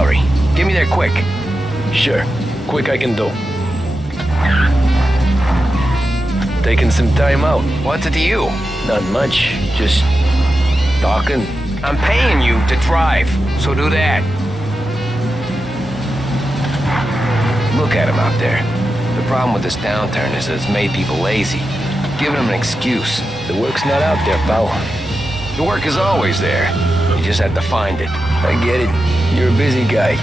gallery. Get me there quick. Sure. Quick I can do. Taking some time out. What's it to you? Not much. Just talking. I'm paying you to drive, so do that. Look at him out there. The problem with this downturn is that it's made people lazy. Giving them an excuse. The work's not out there, pal. The work is always there. You just have to find it. I get it. You're a busy guy.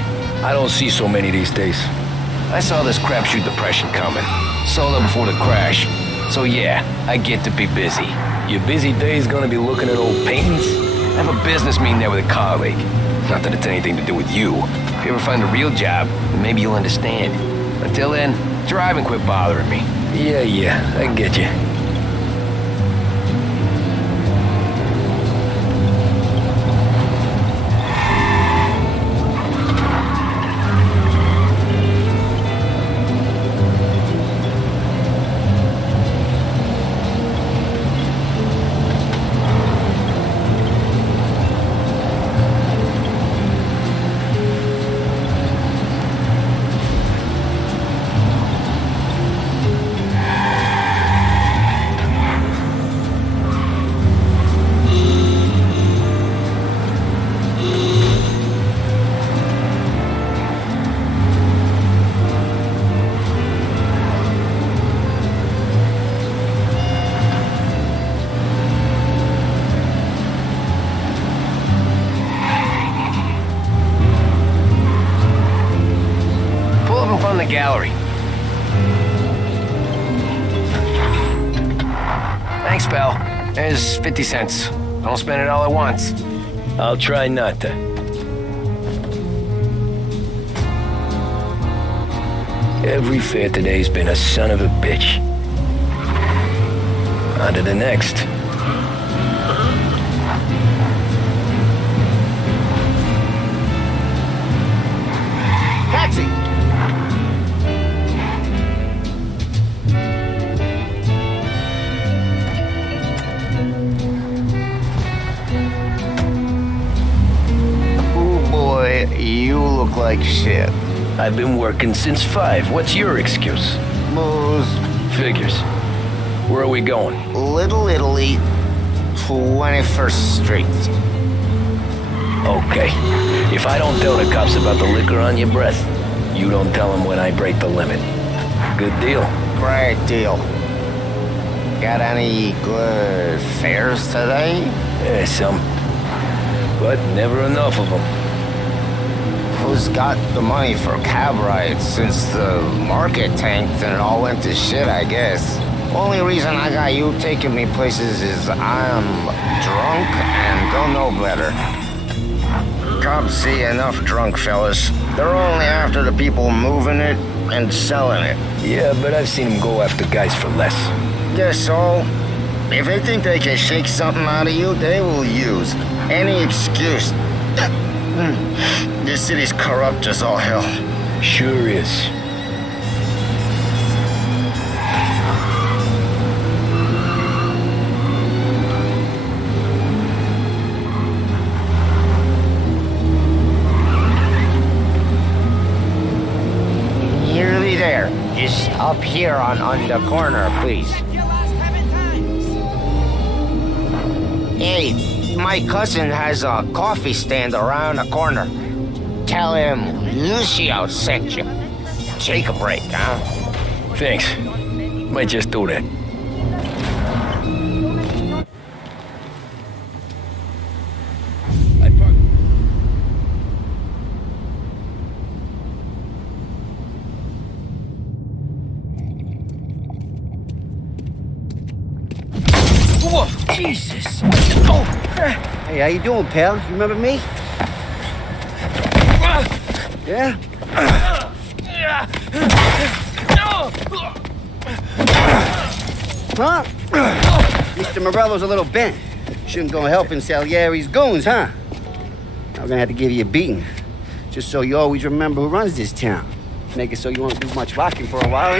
I don't see so many these days. I saw this crapshoot depression coming. Sold it before the crash. So yeah, I get to be busy. Your busy day's gonna be looking at old paintings? I have a business meeting there with a colleague. Not that it's anything to do with you. If you ever find a real job, then maybe you'll understand. Until then, drive and quit bothering me. Yeah, I get you. The gallery. Thanks, pal. There's 50 cents. Don't spend it all at once. I'll try not to. Every fare today's been a son of a bitch. On to the next. Taxi! You look like shit. I've been working since 5. What's your excuse? Booze. Figures. Where are we going? Little Italy, 21st Street. Okay. If I don't tell the cops about the liquor on your breath, you don't tell them when I break the limit. Good deal. Great deal. Got any good fares today? Yeah, some. But never enough of them. Who's got the money for cab rides since the market tanked and it all went to shit, I guess? Only reason I got you taking me places is I'm drunk and don't know better. Cops see enough drunk fellas. They're only after the people moving it and selling it. Yeah, but I've seen them go after guys for less. Guess so. If they think they can shake something out of you, they will use any excuse. This city's corrupt as all hell. Sure is. Nearly there. Just up here on the corner, please. Hey, my cousin has a coffee stand around the corner. Tell him Lucio sent you. Take a break, huh? Thanks. Might just do that. Whoa, Jesus. Oh. Hey, how you doing, pal? You remember me? Yeah? Huh? Mr. Morello's a little bent. Shouldn't go helping Salieri's goons, huh? I'm gonna have to give you a beating. Just so you always remember who runs this town. Make it so you won't do much rocking for a while.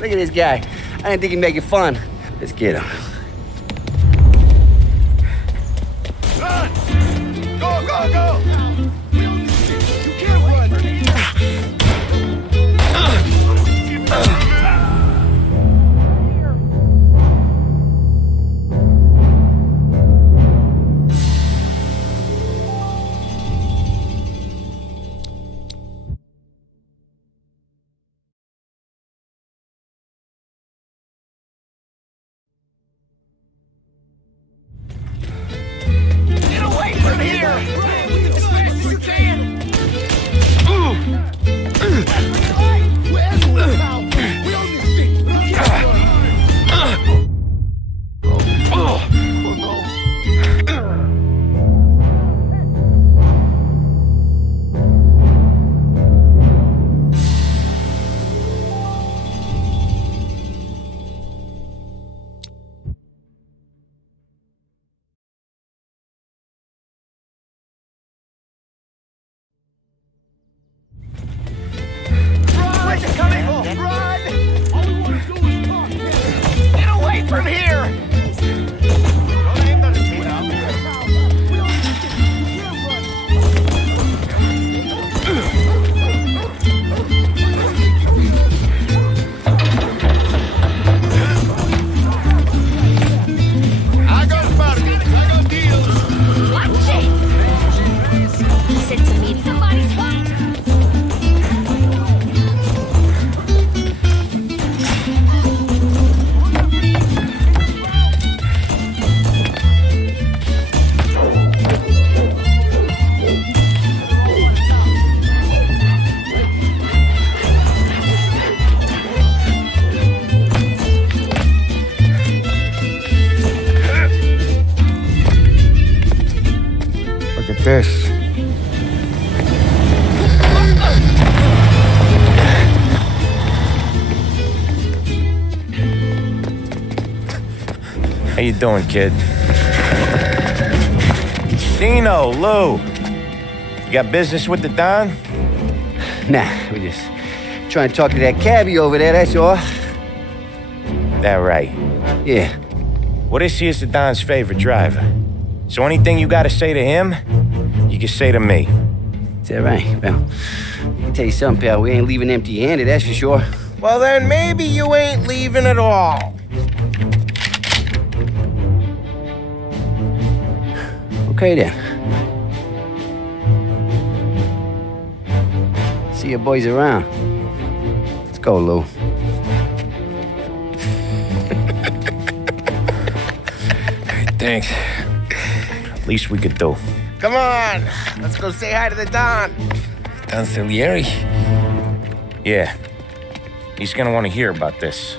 Look at this guy. I didn't think he'd make it fun. Let's get him. Run! Go from here! I got parties, I got deals. Watch it! He said to meet somebody's wife. Look at this. How you doing, kid? Dino, Lou. You got business with the Don? Nah, we just trying to talk to that cabbie over there, that's all. That right. Yeah. Well, this here's the Don's favorite driver. So anything you gotta say to him, you can say to me. Is that right? Well, I can tell you something, pal. We ain't leaving empty-handed, that's for sure. Well, then maybe you ain't leaving at all. Okay, then. See your boys around. Let's go, Lou. Thanks. Least we could do. Come on, let's go say hi to the Don. Don Salieri? Yeah. He's gonna want to hear about this.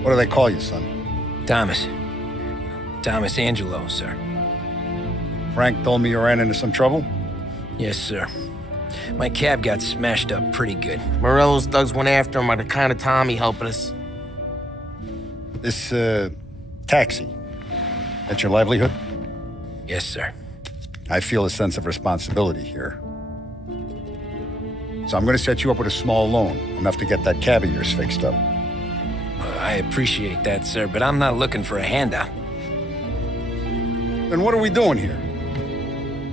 What do they call you, son? Thomas. Thomas Angelo, sir. Frank told me you ran into some trouble? Yes, sir. My cab got smashed up pretty good. Morello's thugs went after him by the kind of Tommy helping us. This, taxi, that's your livelihood? Yes, sir. I feel a sense of responsibility here. So I'm gonna set you up with a small loan, enough to get that cab of yours fixed up. I appreciate that, sir, but I'm not looking for a handout. Then what are we doing here?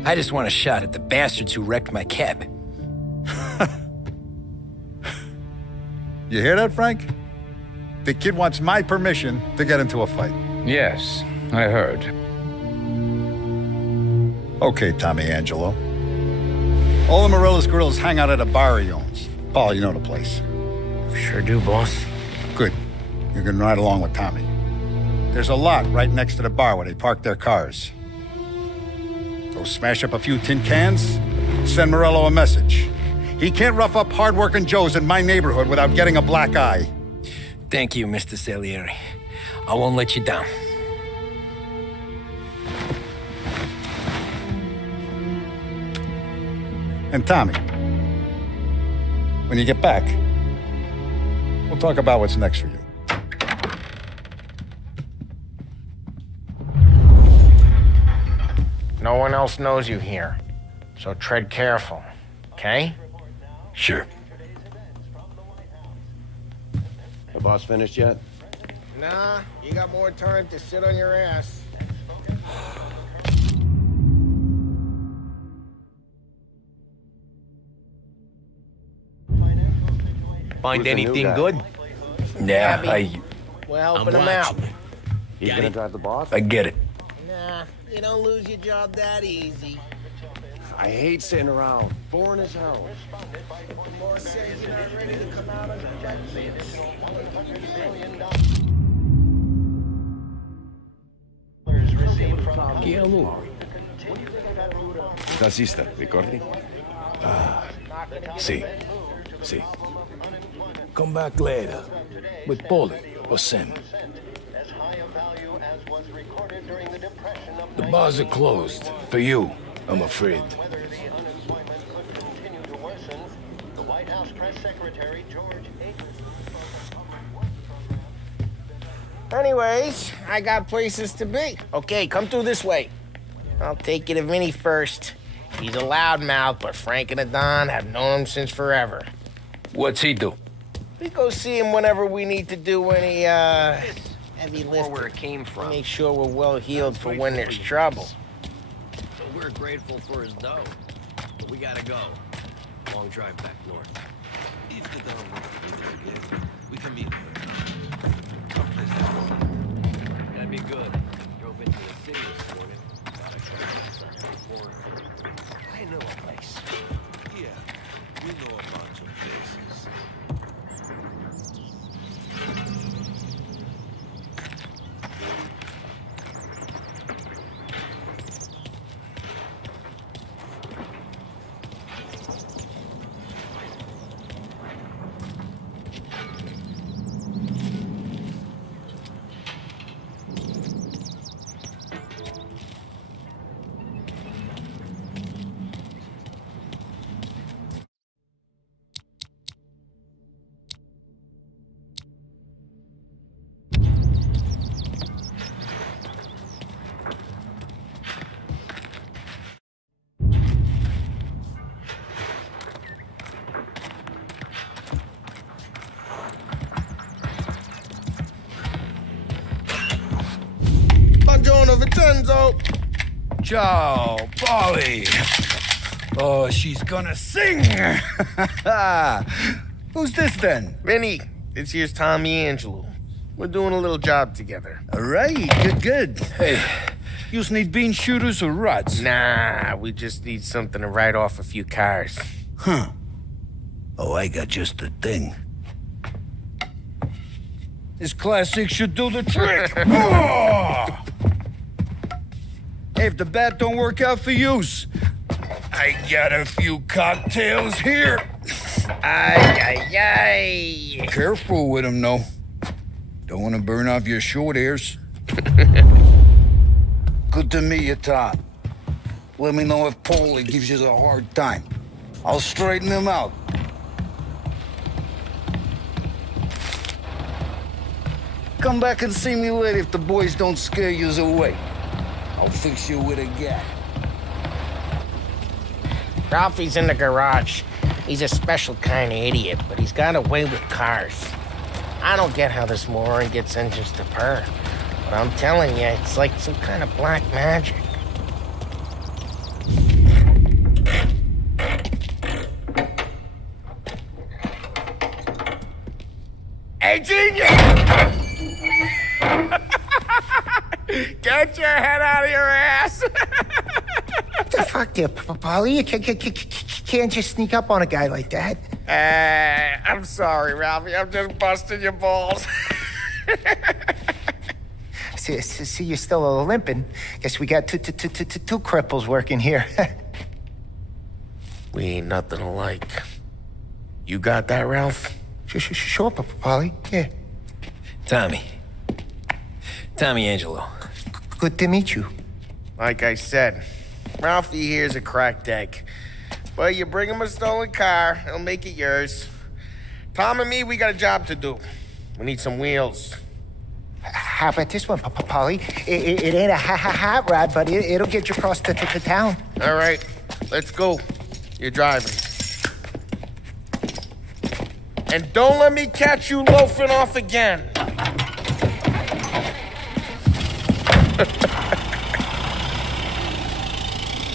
I just want a shot at the bastards who wrecked my cab. You hear that, Frank? The kid wants my permission to get into a fight. Yes, I heard. Okay, Tommy Angelo. All the Morella's girls hang out at a bar he owns. Paul, you know the place. Sure do, boss. Good. You can ride along with Tommy. There's a lot right next to the bar where they park their cars. Go smash up a few tin cans, send Morello a message. He can't rough up hard-working Joes in my neighborhood without getting a black eye. Thank you, Mr. Salieri. I won't let you down. And Tommy, when you get back, we'll talk about what's next for you. No one else knows you here, so tread careful, okay? Sure. The boss finished yet? Nah, you got more time to sit on your ass. Find Who's anything good? Yeah, We're helping him out. He's gonna drive the boss? I get it. Nah, you don't lose your job that easy. I hate sitting around. Boring as hell. More says you're not ready to come out on the judgment. Yellow. Tassista, ricordi? See. Come back later. With Polly or Sam. The bars are closed. For you, I'm afraid. Anyways, I got places to be. Okay, come through this way. I'll take you to Vinny first. He's a loudmouth, but Frank and the Don have known him since forever. What's he do? We go see him whenever we need to do any, heavy lifting. Where it came from. Make sure we're well healed for when there's trouble. We're grateful for his dough, but we gotta go. Long drive back north. If the Don wants to do that again, we can meet. That'd be good. Drove into the city this morning. Thought I tried something before. I know a place. Yeah, we know a bunch of places. Buongiorno, Vincenzo. Ciao, Polly. Oh, she's gonna sing. Who's this then? Vinny, this here's Tommy Angelo. We're doing a little job together. All right, good. Hey, you need bean shooters or rods? Nah, we just need something to write off a few cars. Huh. Oh, I got just the thing. This classic should do the trick. Oh! Hey, if the bat don't work out for use, I got a few cocktails here. Ay. Careful with them, though. Don't want to burn off your short hairs. Good to meet you, Todd. Let me know if Paulie gives you a hard time. I'll straighten him out. Come back and see me later if the boys don't scare you away. I'll fix you with a gag. Ralphie's in the garage. He's a special kind of idiot, but he's got a way with cars. I don't get how this moron gets engines to purr. But I'm telling you, it's like some kind of black magic. Hey, genius! Get your head out of your ass! What the fuck there, Polly? You can't just sneak up on a guy like that. I'm sorry, Ralphie. I'm just busting your balls. See, you're still limping. Guess we got two cripples working here. We ain't nothing alike. You got that, Ralph? Sure, Polly. Yeah. Tommy Angelo. Good to meet you. Like I said, Ralphie here's a cracked egg. But you bring him a stolen car, he'll make it yours. Tom and me, we got a job to do. We need some wheels. How about this one, Polly? It ain't a hot rod, but it'll get you across to town. All right, let's go. You're driving. And don't let me catch you loafing off again.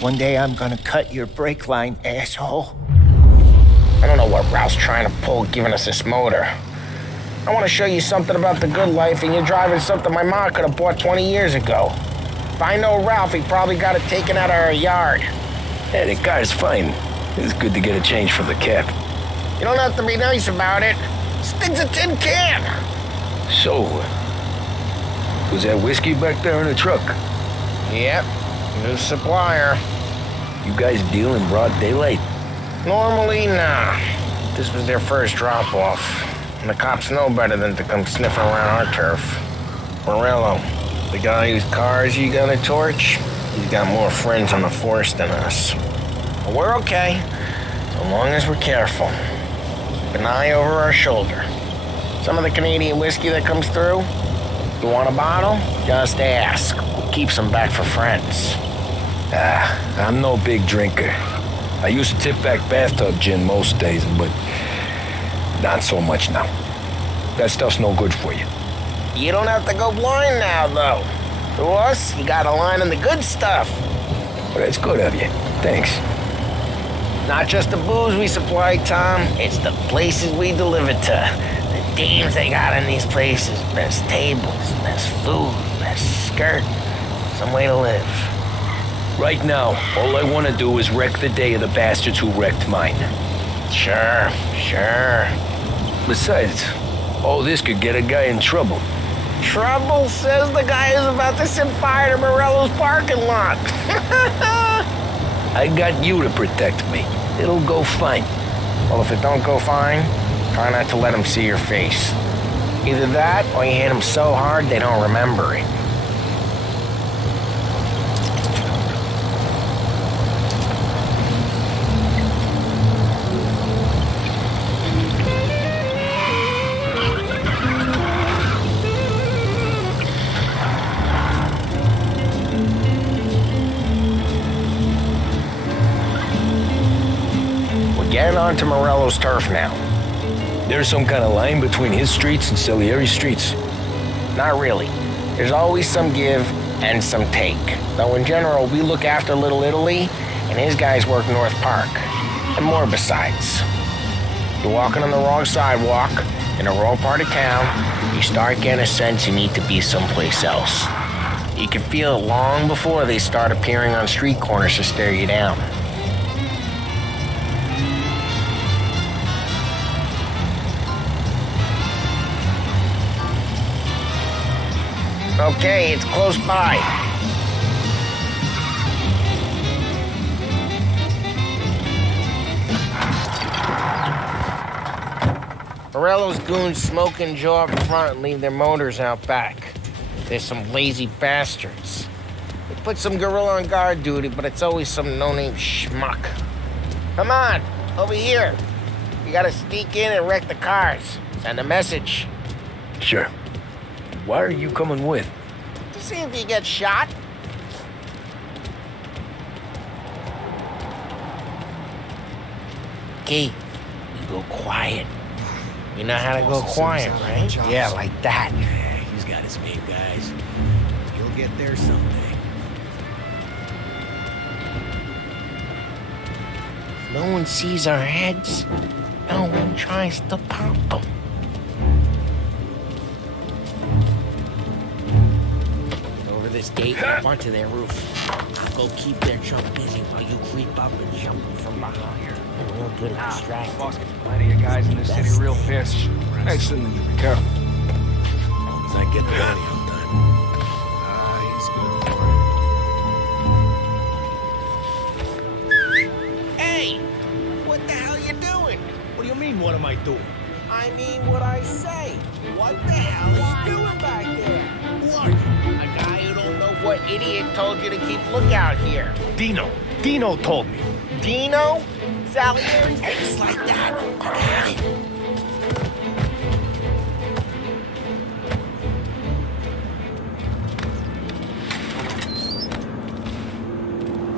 One day I'm gonna cut your brake line, asshole. I don't know what Ralph's trying to pull giving us this motor. I want to show you something about the good life, and you're driving something my mom could have bought 20 years ago. If I know Ralph, he probably got it taken out of our yard. Hey, the car's fine. It's good to get a change from the cap. You don't have to be nice about it. This thing's a tin can. So, was that whiskey back there in the truck? Yep. New supplier. You guys deal in broad daylight? Normally, nah. This was their first drop-off. And the cops know better than to come sniffing around our turf. Morello, the guy whose cars you gonna torch, he's got more friends on the force than us. But we're okay, so long as we're careful. Keep an eye over our shoulder. Some of the Canadian whiskey that comes through, you want a bottle? Just ask. We'll keep some back for friends. I'm no big drinker. I used to tip back bathtub gin most days, but not so much now. That stuff's no good for you. You don't have to go blind now, though. To us, you got a line on the good stuff. Well, that's good of you. Thanks. Not just the booze we supply, Tom. It's the places we deliver to. The dames they got in these places. Best tables, best food, best skirt. Some way to live. Right now, all I want to do is wreck the day of the bastards who wrecked mine. Sure. Besides, all this could get a guy in trouble. Trouble, says the guy who's about to set fire to Morello's parking lot. I got you to protect me. It'll go fine. Well, if it don't go fine, try not to let them see your face. Either that, or you hit them so hard they don't remember it. Getting onto Morello's turf now. There's some kind of line between his streets and Salieri's streets. Not really. There's always some give and some take. Though in general, we look after Little Italy, and his guys work North Park. And more besides. You're walking on the wrong sidewalk, in the wrong part of town, you start getting a sense you need to be someplace else. You can feel it long before they start appearing on street corners to stare you down. Okay, it's close by. Morello's goons smoke and jaw up front and leave their motors out back. There's some lazy bastards. They put some gorilla on guard duty, but it's always some no-name schmuck. Come on, over here. You gotta sneak in and wreck the cars. Send a message. Sure. Why are you coming with? To see if you get shot. Okay, you go quiet. You know how to go quiet, right? Yeah, like that. He's got his main guys. He'll get there someday. If no one sees our heads, no one tries to pop them. This gate up onto their roof. I'll go keep their chump busy while you creep up and jump from behind. And we'll get distracted. Boss gets plenty of guys in this city real pissed. Excellent. Careful. As long as I get the money, I'm done. He's good for it. Hey! What the hell you doing? What do you mean, what am I doing? I mean what I say. What the hell are you doing back there? What? A guy who don't know what idiot told you to keep lookout here. Dino told me. Dino? Salieri's things like that. I got it.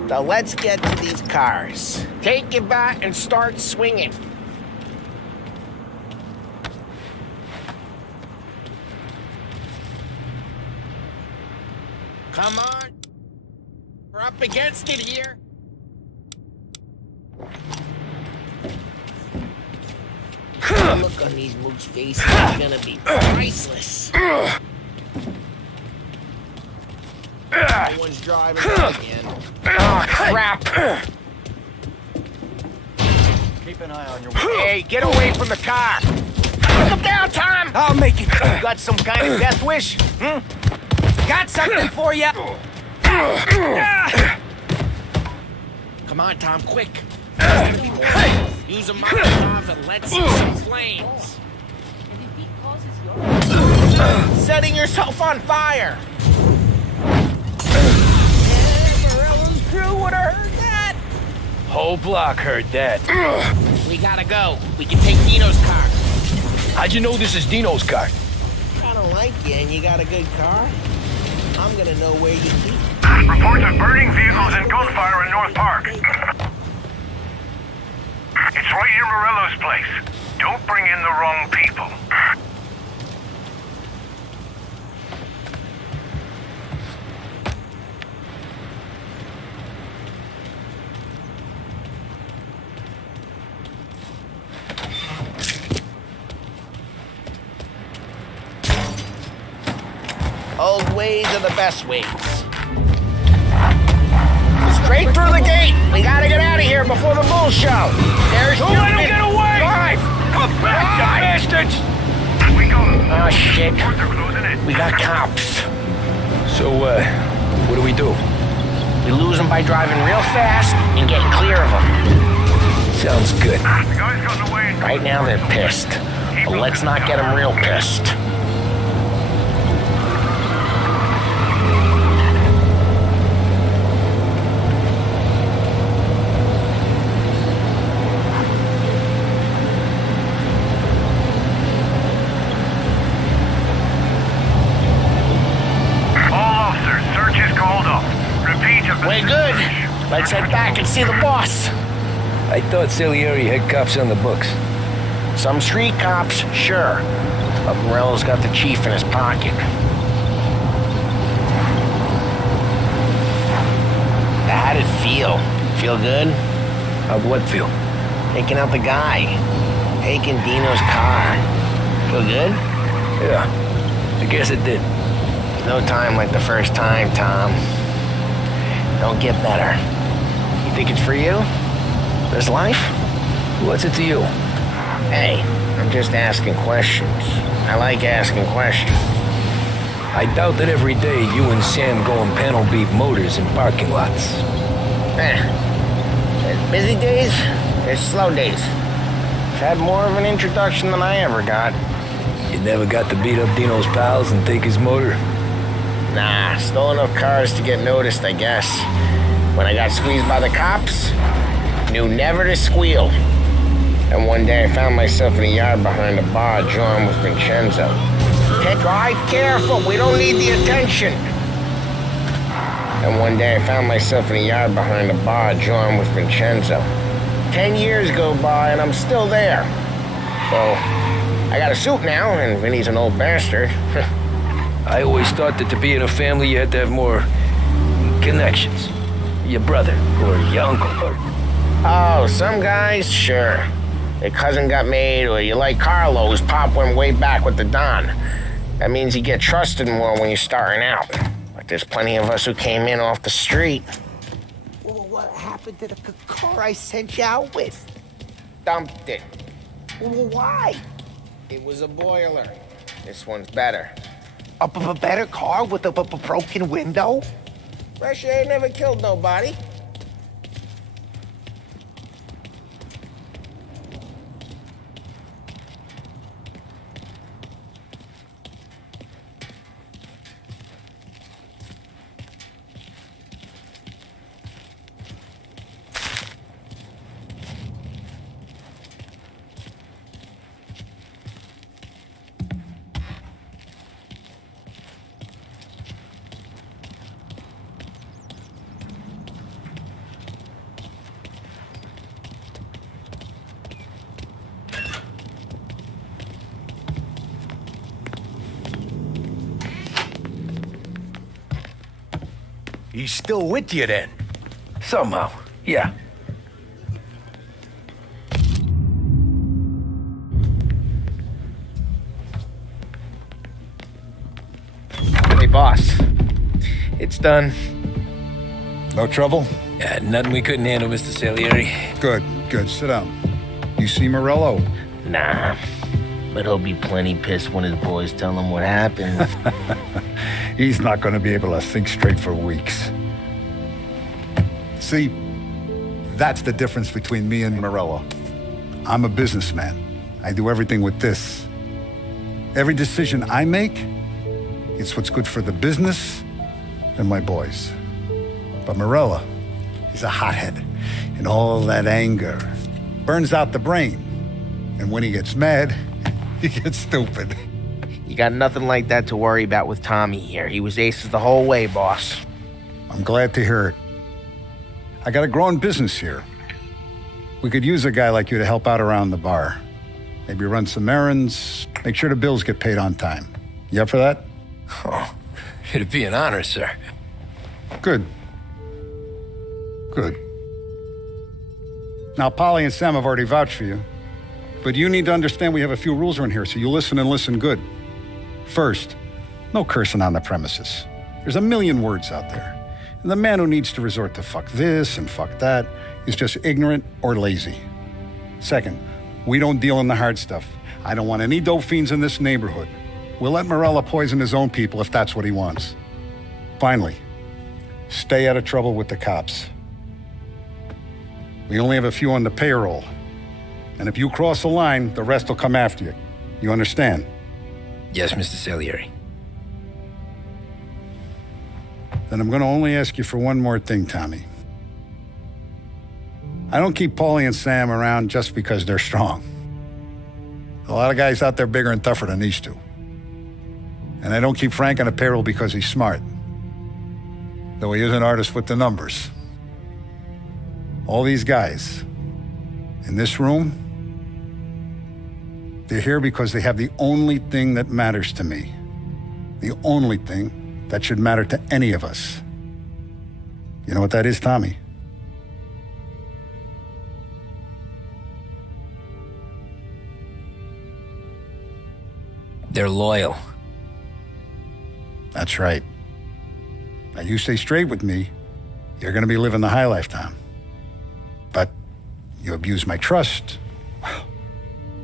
So let's get to these cars. Take your bat and start swinging. Come on. We're up against it here. The look on these mooks' faces is gonna be priceless. No one's driving again. Oh, crap! Keep an eye on your... Hey, get away from the car! Put them down, Tom! I'll make it. You got some kind of death wish? Got something for you. Come on, Tom, quick. Use a Molotov and let's see some flames. Setting yourself on fire! Morello's crew would have heard that! Whole block heard that. We gotta go. We can take Dino's car. How'd you know this is Dino's car? I don't like you and you got a good car. I'm gonna know where you keep. Reports of burning vehicles and gunfire in North Park. It's right near Morello's place. Don't bring in the wrong people. Old ways are the best ways. Straight through the gate! We gotta get out of here before the bull show! There's Don't let him get away! Drive! Come back, you bastards! We got them. Oh, shit. They're closing in. We got cops. So, what do we do? We lose them by driving real fast and getting clear of them. Sounds good. The guys got away. Right now they're pissed. But let's not get them real pissed. We're good. Let's head back and see the boss. I thought Salieri had cops on the books. Some street cops, sure. But Morello's got the chief in his pocket. How'd it feel? Feel good? How'd what feel? Taking out the guy. Taking Dino's car. Feel good? Yeah, I guess it did. No time like the first time, Tom. Don't get better. You think it's for you? This life? What's it to you? Hey, I'm just asking questions. I like asking questions. I doubt that every day you and Sam go and panel beat motors in parking lots. There's busy days, there's slow days. I've had more of an introduction than I ever got. You never got to beat up Dino's pals and take his motor? Nah, stole enough cars to get noticed, I guess. When I got squeezed by the cops, knew never to squeal. And one day I found myself in a yard behind a bar, John with Vincenzo. Drive careful, we don't need the attention. And one day I found myself in a yard behind a bar, John with Vincenzo. 10 years go by and I'm still there. So, I got a suit now, and Vinny's an old bastard. I always thought that to be in a family you had to have more connections. Your brother, or your uncle, or... Oh, some guys, sure. Their cousin got made, or you like Carlo's, Pop went way back with the Don. That means you get trusted more when you're starting out. But there's plenty of us who came in off the street. Well, what happened to the car I sent you out with? Dumped it. Well, why? It was a boiler. This one's better. A better car with a broken window? Fresh air never killed nobody. He's still with you then? Somehow, yeah. Hey, boss. It's done. No trouble? Yeah, nothing we couldn't handle, Mr. Salieri. Good, good. Sit down. You see Morello? Nah, but he'll be plenty pissed when his boys tell him what happened. He's not going to be able to think straight for weeks. See, that's the difference between me and Morello. I'm a businessman. I do everything with this. Every decision I make, it's what's good for the business and my boys. But Morello, he's a hothead, and all that anger burns out the brain. And when he gets mad, he gets stupid. You got nothing like that to worry about with Tommy here. He was aces the whole way, boss. I'm glad to hear it. I got a growing business here. We could use a guy like you to help out around the bar. Maybe run some errands, make sure the bills get paid on time. You up for that? Oh, it'd be an honor, sir. Good. Good. Now, Polly and Sam have already vouched for you. But you need to understand we have a few rules around here, so you listen and listen good. First, no cursing on the premises. There's a million words out there. And the man who needs to resort to fuck this and fuck that is just ignorant or lazy. Second, we don't deal in the hard stuff. I don't want any dope fiends in this neighborhood. We'll let Morello poison his own people if that's what he wants. Finally, stay out of trouble with the cops. We only have a few on the payroll. And if you cross the line, the rest will come after you. You understand? Yes, Mr. Salieri. Then I'm going to only ask you for one more thing, Tommy. I don't keep Paulie and Sam around just because they're strong. A lot of guys out there bigger and tougher than these two. And I don't keep Frank on the payroll because he's smart. Though he is an artist with the numbers. All these guys in this room, they're here because they have the only thing that matters to me. The only thing that should matter to any of us. You know what that is, Tommy? They're loyal. That's right. Now you stay straight with me, you're gonna be living the high life, Tom. But you abuse my trust.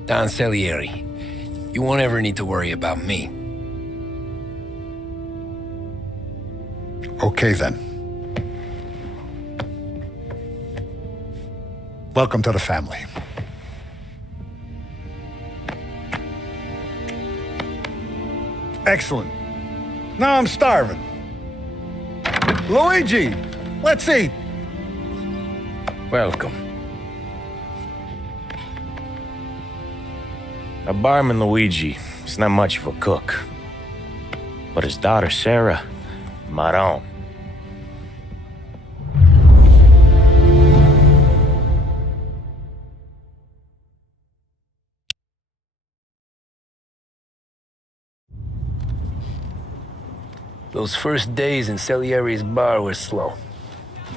Don Salieri, you won't ever need to worry about me. Okay, then. Welcome to the family. Excellent. Now I'm starving. Luigi, let's eat. Welcome. Now, barman Luigi is not much of a cook. But his daughter, Sarah, Maron. Those first days in Salieri's bar were slow.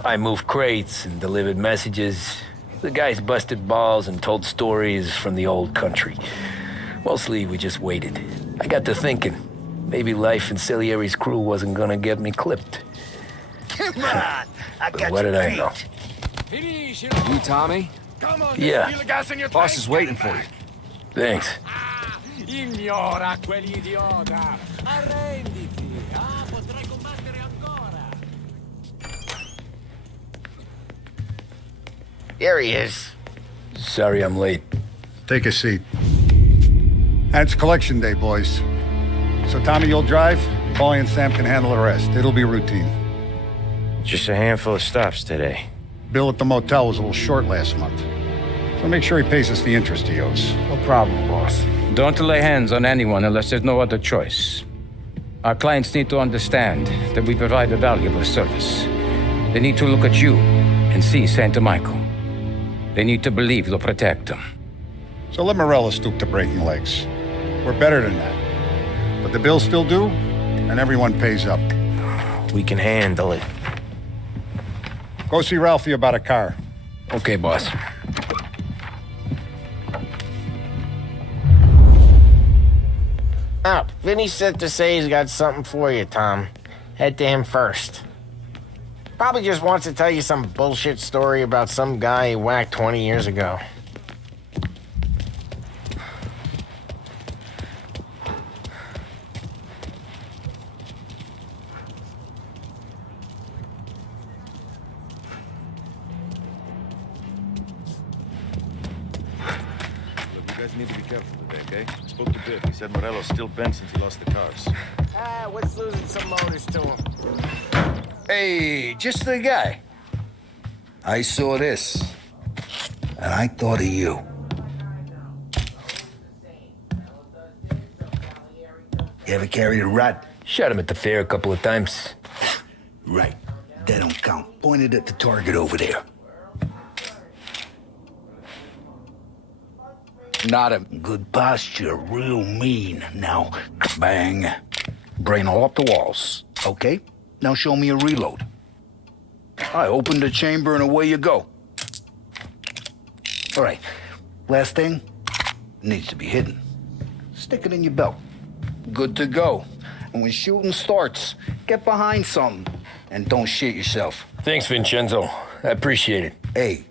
I moved crates and delivered messages. The guys busted balls and told stories from the old country. Mostly, we just waited. I got to thinking, maybe life in Salieri's crew wasn't gonna get me clipped. Come on! I got What did I know? You, Tommy? Yeah. Boss is waiting for you. Thanks. Ignora quell'idiota! Arrenditi! Potrai combattere ancora! Here he is. Sorry I'm late. Take a seat. And it's collection day, boys. So Tommy, you'll drive. Paulie and Sam can handle the rest. It'll be routine. Just a handful of stops today. Bill at the motel was a little short last month. So make sure he pays us the interest he owes. No problem, boss. Don't lay hands on anyone unless there's no other choice. Our clients need to understand that we provide a valuable service. They need to look at you and see Santa Michael. They need to believe you'll protect them. So let Morello stoop to breaking legs. We're better than that. But the bills still due, and everyone pays up. We can handle it. Go see Ralphie about a car. Okay, boss. Oh, Vinny said to say he's got something for you, Tom. Head to him first. Probably just wants to tell you some bullshit story about some guy he whacked 20 years ago. guys need to be careful today, okay? Spoke to Biff. He said Morello's still bent since he lost the cars. What's losing some motors to him? Hey, just the guy. I saw this, and I thought of you. You ever carried a rat? Shot him at the fair a couple of times. Right. That don't count. Pointed at the target over there. Not a good posture, real mean. Now, bang. Brain all up the walls. Okay? Now show me a reload. I open the chamber and away you go. All right. Last thing. Needs to be hidden. Stick it in your belt. Good to go. And when shooting starts, get behind something. And don't shit yourself. Thanks, Vincenzo. I appreciate it. Hey,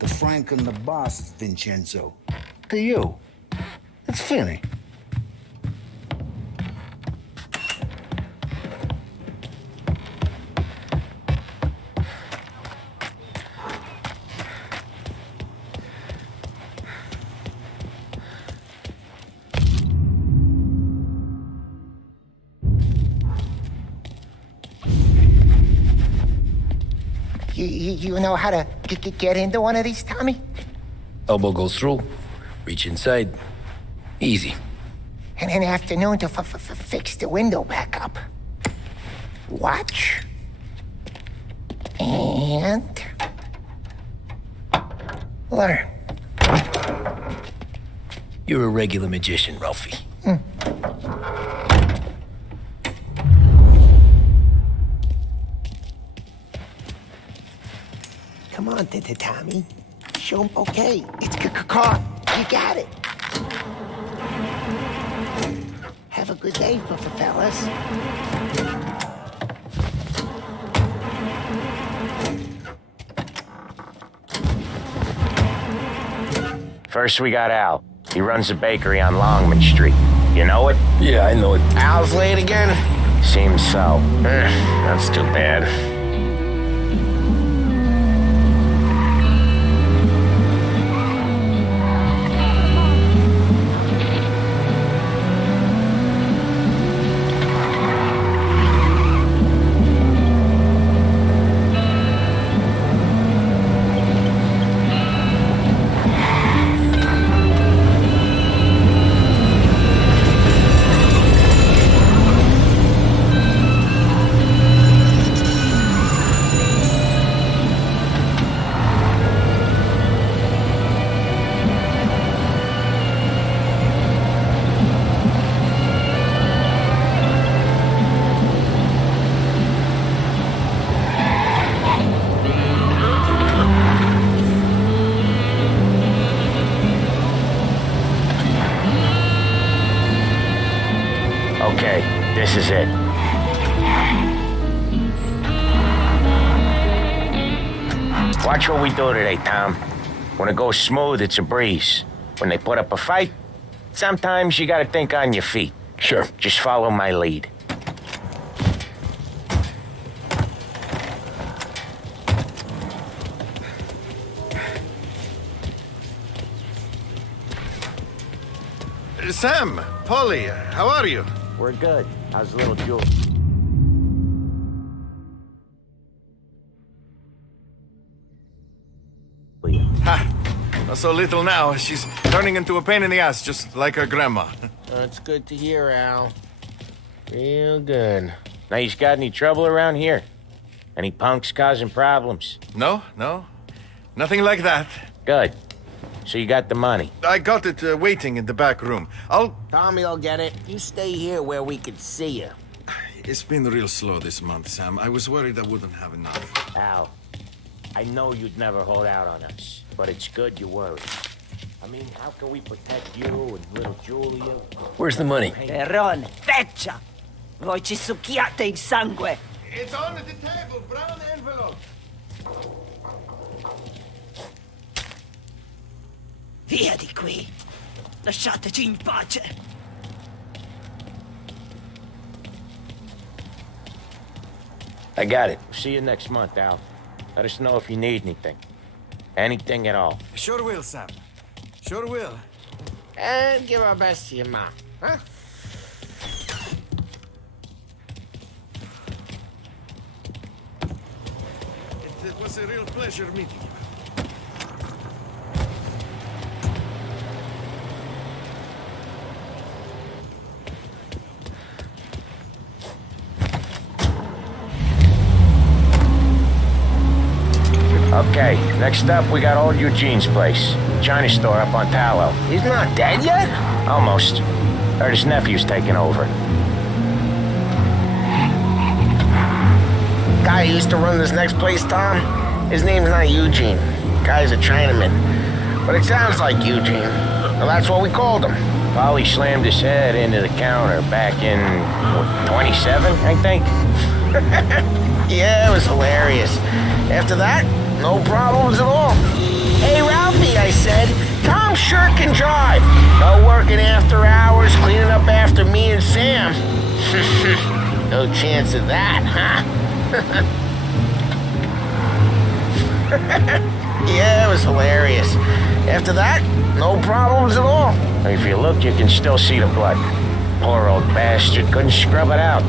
the Frank and the boss, Vincenzo. To you. It's Finny. You know how to get into one of these, Tommy? Elbow goes through. Reach inside. Easy. And an afternoon to fix the window back up. Watch. And... learn. You're a regular magician, Ralphie. Come on, Tommy. Show him, okay. It's car. You got it. Have a good day, fellas. First, we got Al. He runs a bakery on Longman Street. You know it? Yeah, I know it. Al's late again? Seems so. That's too bad. Okay, this is it. Watch what we do today, Tom. When it goes smooth, it's a breeze. When they put up a fight, sometimes you gotta think on your feet. Sure. Just follow my lead. Sam, Polly, how are you? We're good. How's little Jewel? Ha! Not so little now. She's turning into a pain in the ass, just like her grandma. That's good to hear, Al. Real good. Now, you got any trouble around here? Any punks causing problems? No. Nothing like that. Good. So you got the money? I got it waiting in the back room. Tommy'll get it. You stay here where we can see you. It's been real slow this month, Sam. I was worried I wouldn't have enough. Al, I know you'd never hold out on us, but it's good you're worried. I mean, how can we protect you and little Julia? Where's the money? Perron, feccia! Voi ci succhiate il sangue! It's on the table, brown envelope. Via di qui! Lasciateci in pace! I got it. See you next month, Al. Let us know if you need anything. Anything at all. Sure will, Sam. Sure will. And give our best to your mom, huh? It was a real pleasure meeting you. Okay, next up we got old Eugene's place. China store up on Tallow. He's not dead yet? Almost. Heard his nephew's taking over. Guy who used to run this next place, Tom, his name's not Eugene. Guy's a Chinaman. But it sounds like Eugene. Well, that's what we called him. Polly slammed his head into the counter back in, what, 27, I think? Yeah, it was hilarious. After that, no problems at all. Hey, Ralphie, I said, Tom sure can drive. No working after hours, cleaning up after me and Sam. No chance of that, huh? Yeah, it was hilarious. After that, no problems at all. If you look, you can still see the blood. Poor old bastard couldn't scrub it out.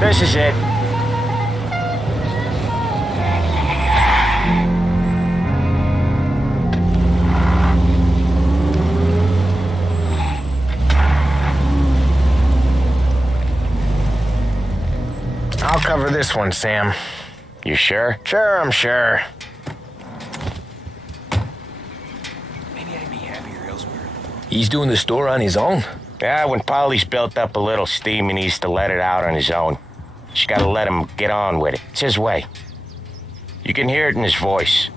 This is it. I'll cover this one, Sam. You sure? Sure, I'm sure. Maybe I'd be happier elsewhere. He's doing the store on his own? Yeah, when Polly's built up a little steam, he needs to let it out on his own. She gotta let him get on with it. It's his way. You can hear it in his voice.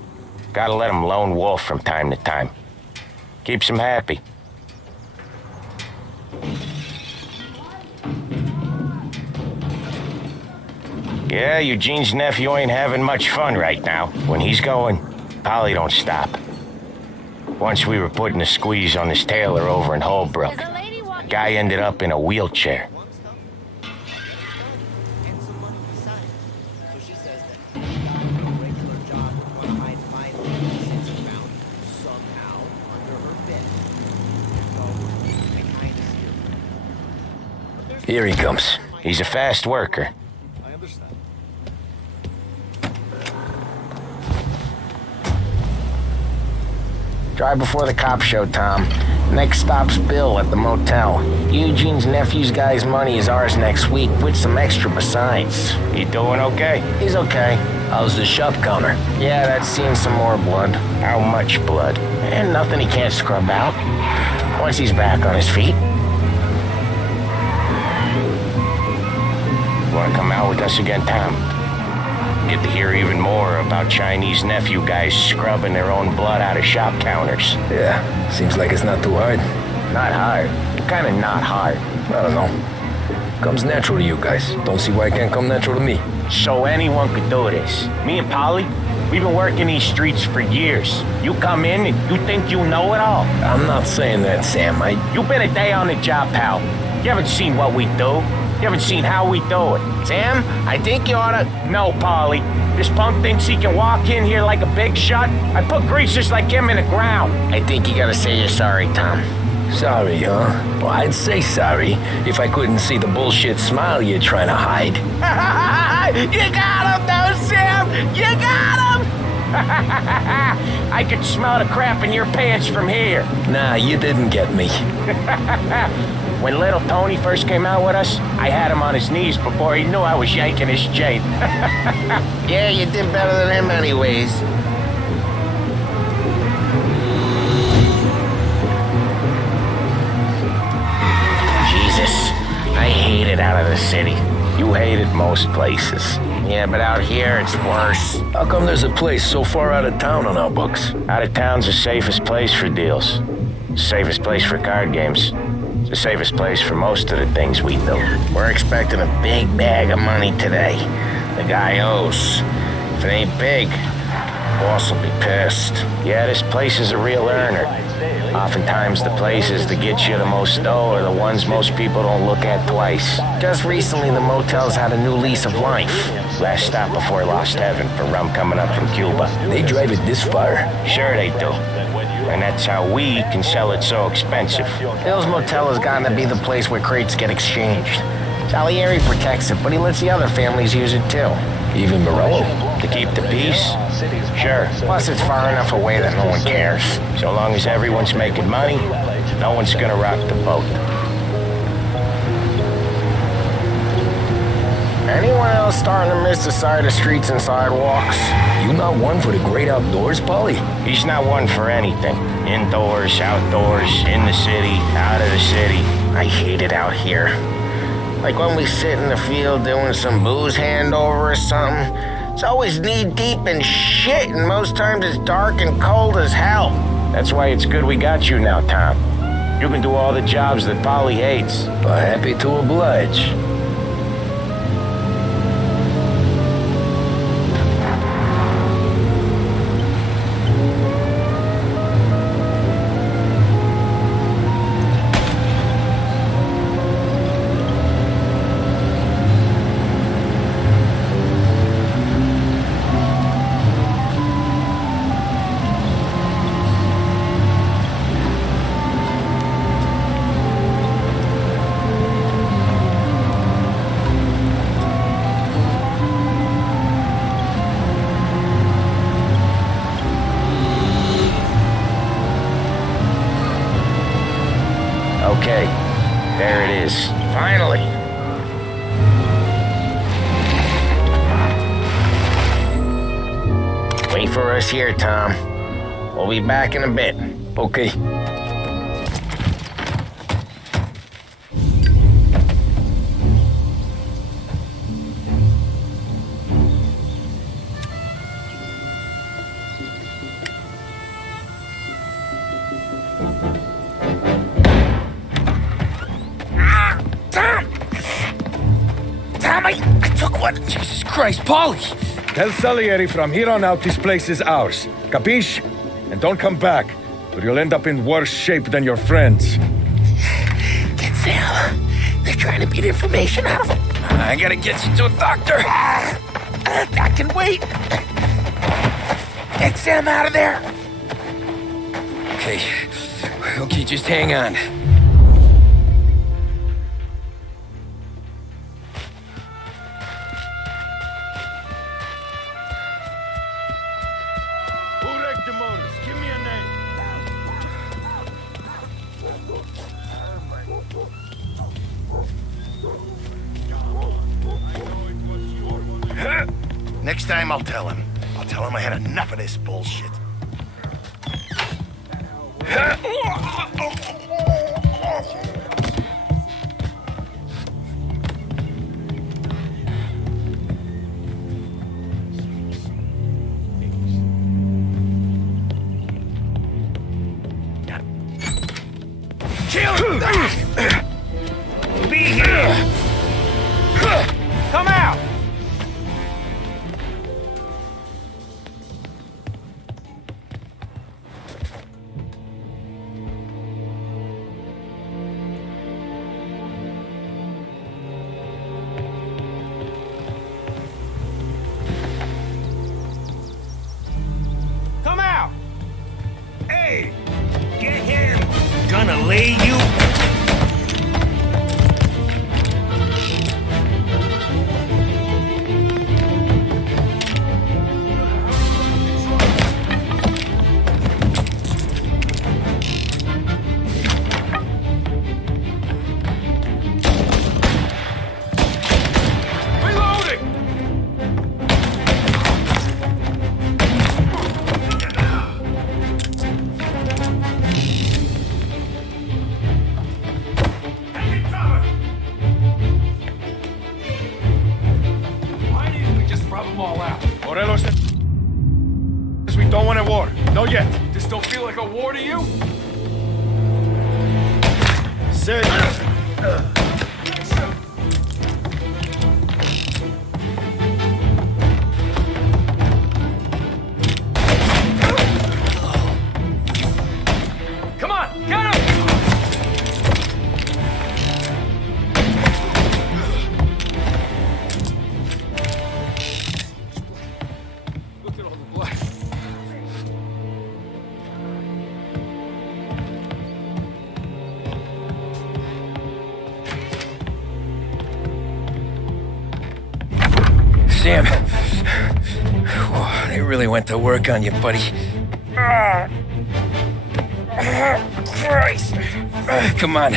Gotta let him lone wolf from time to time. Keeps him happy. Yeah, Eugene's nephew ain't having much fun right now. When he's going, Polly don't stop. Once we were putting a squeeze on this tailor over in Holbrook. Guy ended up in a wheelchair. Here he comes. He's a fast worker. Drive before the cops show, Tom. Next stop's Bill at the motel. Eugene's nephew's guy's money is ours next week, with some extra besides. You doing okay? He's okay. How's the shop counter? Yeah, that's seen some more blood. How much blood? And nothing he can't scrub out. Once he's back on his feet. Wanna come out with us again, Tom? Get to hear even more about Chinese nephew guys scrubbing their own blood out of shop counters. Yeah, seems like it's not too hard. Not hard. Kinda not hard. I don't know. Comes natural to you guys. Don't see why it can't come natural to me. So anyone could do this. Me and Polly, we've been working these streets for years. You come in and you think you know it all. I'm not saying that, Sam. You've been a day on the job, pal. You haven't seen what we do. You haven't seen how we do it. Sam, I think you oughta... No, Polly. This punk thinks he can walk in here like a big shot. I put greasers like him in the ground. I think you gotta say you're sorry, Tom. Sorry, huh? Well, I'd say sorry if I couldn't see the bullshit smile you're trying to hide. You got him, though, Sam! You got him! I could smell the crap in your pants from here. Nah, you didn't get me. When little Tony first came out with us, I had him on his knees before he knew I was yanking his chain. Yeah, you did better than him anyways. it out of the city. You hate it most places. Yeah, but out here it's worse. How come there's a place so far out of town on our books? Out of town's the safest place for deals. The safest place for card games. It's the safest place for most of the things we do. We're expecting a big bag of money today. The guy owes. If it ain't big, boss will be pissed. Yeah, this place is a real earner. Oftentimes the places that get you the most dough are the ones most people don't look at twice. Just recently the motel's had a new lease of life. Last stop before Lost Heaven for rum coming up from Cuba. They drive it this far? Sure they do. And that's how we can sell it so expensive. Bill's Motel has gotten to be the place where crates get exchanged. Salieri protects it, but he lets the other families use it too. Even Morello? To keep the peace? Sure. Plus it's far enough away that no one cares. So long as everyone's making money, no one's gonna rock the boat. Anyone else starting to miss the side of streets and sidewalks? You not one for the great outdoors, Polly? He's not one for anything. Indoors, outdoors, in the city, out of the city. I hate it out here. Like when we sit in the field doing some booze handover or something. It's always knee-deep in shit, and most times it's dark and cold as hell. That's why it's good we got you now, Tom. You can do all the jobs that Polly hates. Happy to oblige. Okay, there it is. Finally. Wait for us here, Tom. We'll be back in a bit. Okay. I took one. Jesus Christ, Polly! Tell Salieri from here on out this place is ours. Capiche? And don't come back, or you'll end up in worse shape than your friends. Get Sam. They're trying to beat information out of him. I gotta get you to a doctor. I can wait. Get Sam out of there. Okay, just hang on. Next time I'll tell him. I'll tell him I had enough of this bullshit. Kill him! Be here! Come out! Come out! Hey! Get him! Gonna lay you... Not yet. This don't feel like a war to you? Sir. Come on, get him! Look at all the blood. Sam. Whoa, they really went to work on you, buddy. Christ. Come on.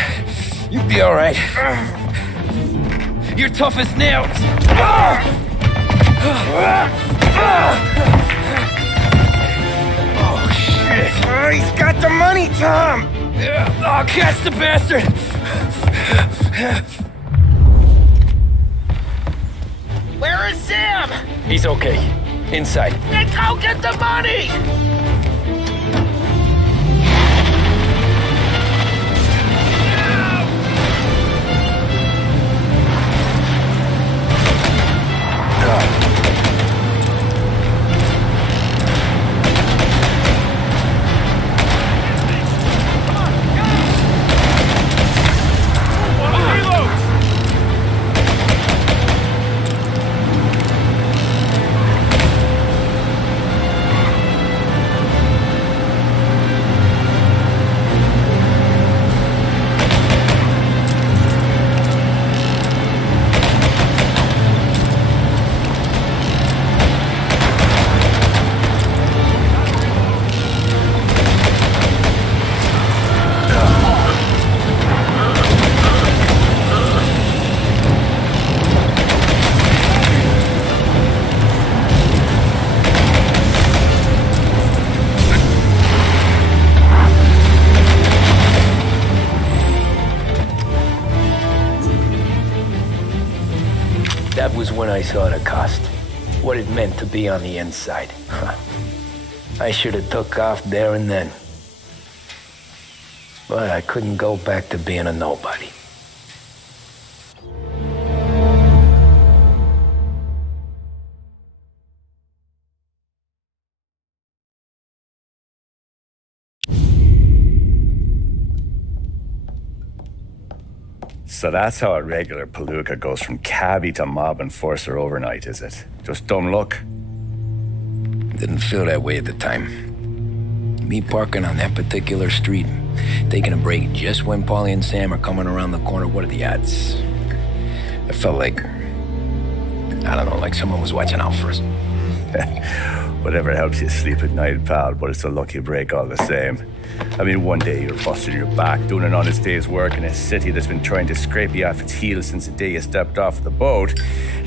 You'll be all right. You're tough as nails. Oh, shit. He's got the money, Tom. Oh, catch the bastard. Where is Sam? He's okay. Inside. Then go get the money! That was when I saw the cost. What it meant to be on the inside. I should have took off there and then. But I couldn't go back to being a nobody. So that's how a regular palooka goes from cabbie to mob enforcer overnight, is it? Just dumb luck? Didn't feel that way at the time. Me parking on that particular street, taking a break just when Paulie and Sam are coming around the corner, what are the odds? I felt like, I don't know, like someone was watching out for us. Whatever helps you sleep at night, pal, but it's a lucky break all the same. I mean, one day you're busting your back, doing an honest day's work in a city that's been trying to scrape you off its heels since the day you stepped off the boat,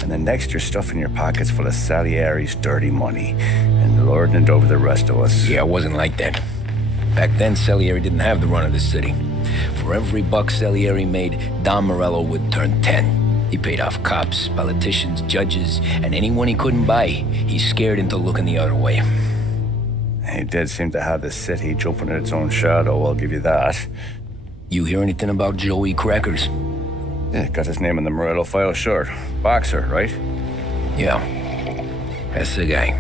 and the next you're stuffing your pockets full of Salieri's dirty money and lording it over the rest of us. Yeah, it wasn't like that. Back then, Salieri didn't have the run of the city. For every buck Salieri made, Don Morello would turn 10. He paid off cops, politicians, judges, and anyone he couldn't buy, he scared into looking the other way. He did seem to have the city jumping at its own shadow, I'll give you that. You hear anything about Joey Crackers? Yeah, got his name in the Morello file, sure. Boxer, right? Yeah, that's the guy.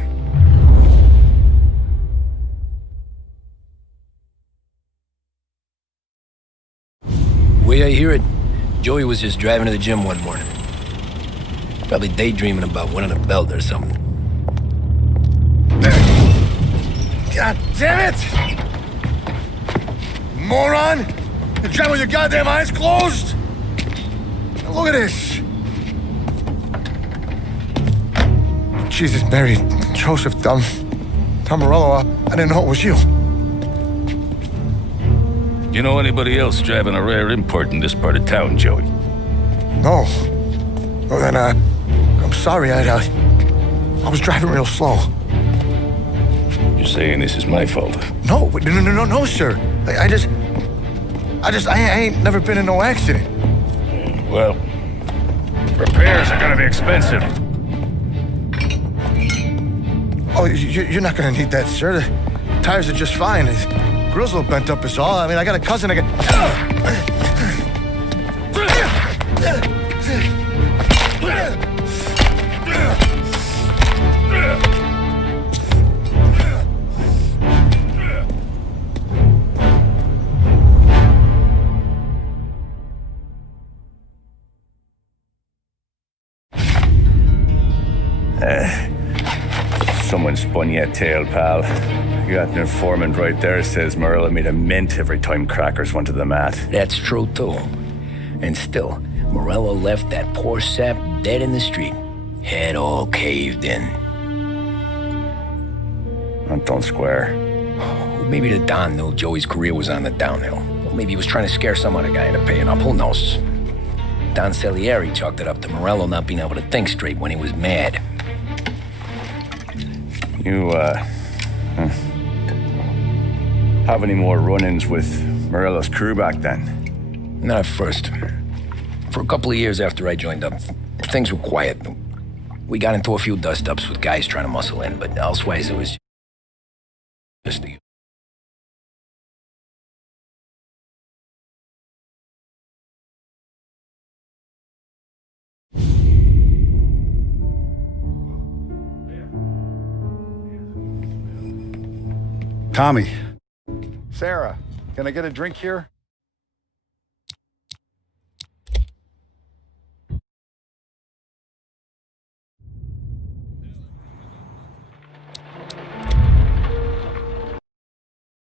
Way I hear it, Joey was just driving to the gym one morning. Probably daydreaming about winning a belt or something. God damn it! Moron! You're driving with your goddamn eyes closed? Look at this! Jesus, Mary, Joseph, Tom Morello, I didn't know it was you. You know anybody else driving a rare import in this part of town, Joey? No. Well, then, I'm sorry, I was driving real slow. You're saying this is my fault? No, sir. I ain't never been in no accident. Well, repairs are gonna be expensive. Oh, you're not gonna need that, sir. tires are just fine. His grill's a little bent up is all. I mean, I got a cousin I Someone spun you a tail, pal. You got an informant right there says Morello made a mint every time crackers went to the mat. That's true, too. And still, Morello left that poor sap dead in the street. Head all caved in. That don't square. Maybe the Don knew Joey's career was on the downhill. Or maybe he was trying to scare some other guy into paying up. Who knows? Don Salieri chalked it up to Morello not being able to think straight when he was mad. You, have any more run-ins with Morello's crew back then? Not at first. For a couple of years after I joined up, things were quiet. We got into a few dust-ups with guys trying to muscle in, but elsewise it was just the... Tommy. Sarah, can I get a drink here?